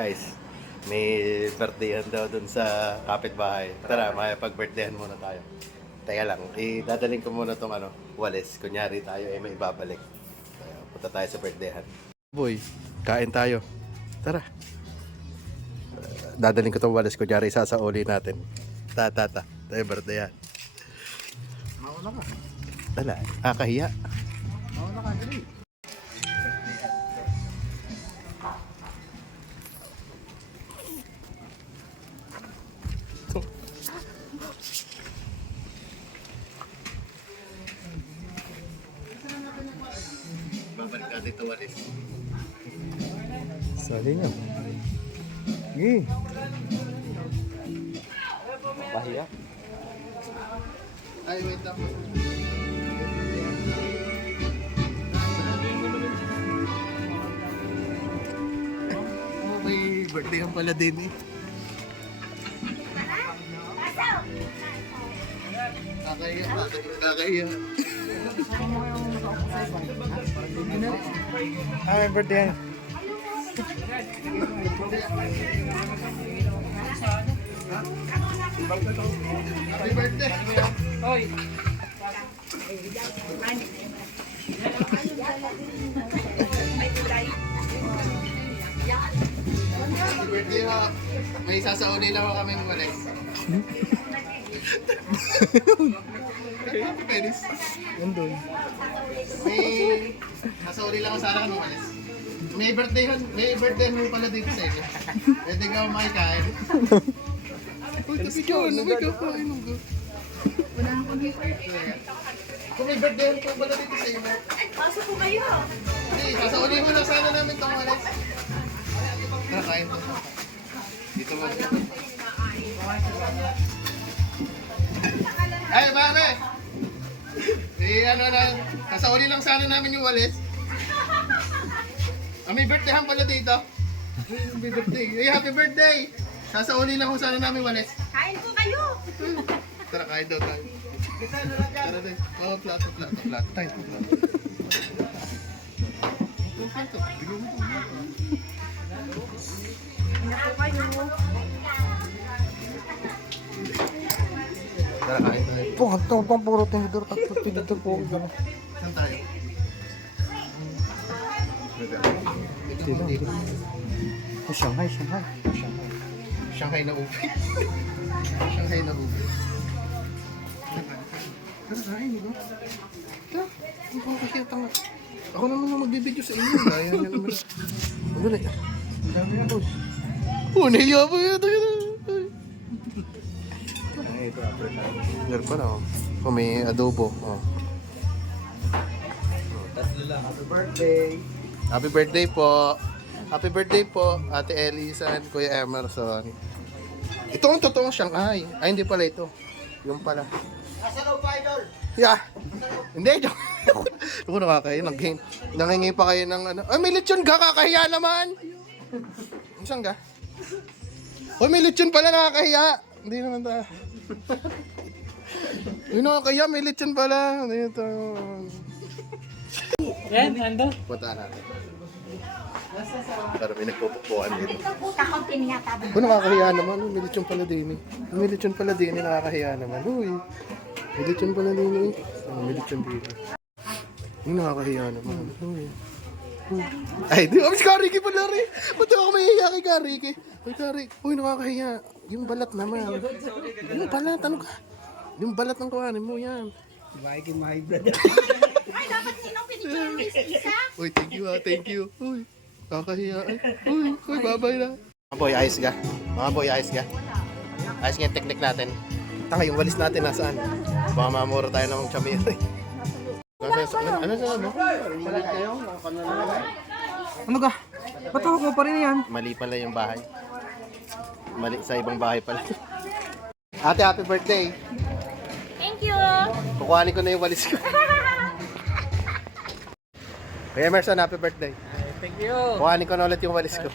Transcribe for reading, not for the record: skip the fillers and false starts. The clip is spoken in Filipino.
Guys, may birthdayan daw dun sa kapitbahay. Tara, makipag-birthdayan muna tayo. Teka lang, idadaling ko muna tong walis. Kunyari tayo ay may babalik. Kaya punta tayo sa birthdayan. Boy, kain tayo. Tara. Dadaling ko tong walis. Kunyari sasauli natin. Tayo birthdayan. Mauna ka. Tala, kahiya. Mauna ka, dali. Babalik natin ito walis. Sali nga. Sige. Pahiya. Ay, wait lang. May birthday ang pala din eh. Kakaiya. May birthday. Happy birthday! Hoy. Happy birthday ho! May sasauli lang ho kami walis. Penis. Nandun. May sasauli lang ho sana kami walis. May birthday ho pala dito sa inyo. Pwede ka makikain. Uy, tapi ka, may kakain mo ka. Kung may birthday ho pala dito sa inyo. Pasok po kayo. Hindi, sasauli mo lang sana namin itong walis. Tara, kain to. Dito mo. Ay, pare! Sasauli lang sana namin yung walis. May birthday pala dito. Happy birthday. Happy birthday! Sasauli lang ko sana namin walis. Kain po kayo. Tara, kain daw tayo. Tara din. Oh, plato. Tayo, plato. Ano po kayo? Tara, kain tayo. Pang puro tinidor. Dito po. Saan tayo? Dito. Shanghai. Shanghai na ube. Shanghai na ube. Tara, kain, di ba? Tara, ang pakakita nga. Ako naman ang magbibideo sa inyo. Ayaw niya naman. Ang dali. Ang dami na, boss. Nahiya pa yun. Ito, African. Meron pa na. Kung may adobo. Tatlo lang. Happy birthday. Happy birthday po. Happy birthday po, Ate Elisa and Kuya Emerson. Ito ang totoong Shanghai. Ay, hindi pala ito. Yung pala. Nasa loob pa, idol. Yeah. Hindi, joke. Ako nakakain. Nangingi pa kayo ng ano. Ay, may lechon ka. Kakahiya naman. Saan ka? Uy, may lechon pala. Nakakahiya. Hindi naman ta. Uy, nakakahiya. May lechon pala. Dito. Yan, ando. Puntaan natin. Pero may nagpupukpuan dito. Kakunti niya tabi. Uy, nakakahiya naman. Uy, may lechon pala din eh. May lechon pala din eh. Nakakahiya naman. Uy. May lechon pala din eh. May lechon din eh. Uy, nakakahiya naman. Uy. Ay, di ba? Si Kariki pala rin. Ba't ako mahihiya kay Kariki? Uy, Kariki. Uy, nakakahiya. Yung balat naman. Yung balat, ano ka? Yung balat ng kuhanin mo, yan. Bakit yung my blood? Ay, dapat sinong pinicture ng isa? Uy, thank you ha, thank you. Uy, kakahiya. Uy, babay na. Mga boy, ayos ka. Mga boy, ayos ka. Ayos nga yung technique natin. Tanga, yung walis natin nasaan? Baka mamura tayo ng chamiri. Ano sa ano? Ano ka? Ba't hawak mo pa rin yan? Mali pala yung bahay. Mali sa ibang bahay pala. Ate, happy birthday. Thank you. Kukuhanin ko na yung walis ko. Kuya Emerson, happy birthday. Thank you. Kukuhanin ko na ulit yung walis ko.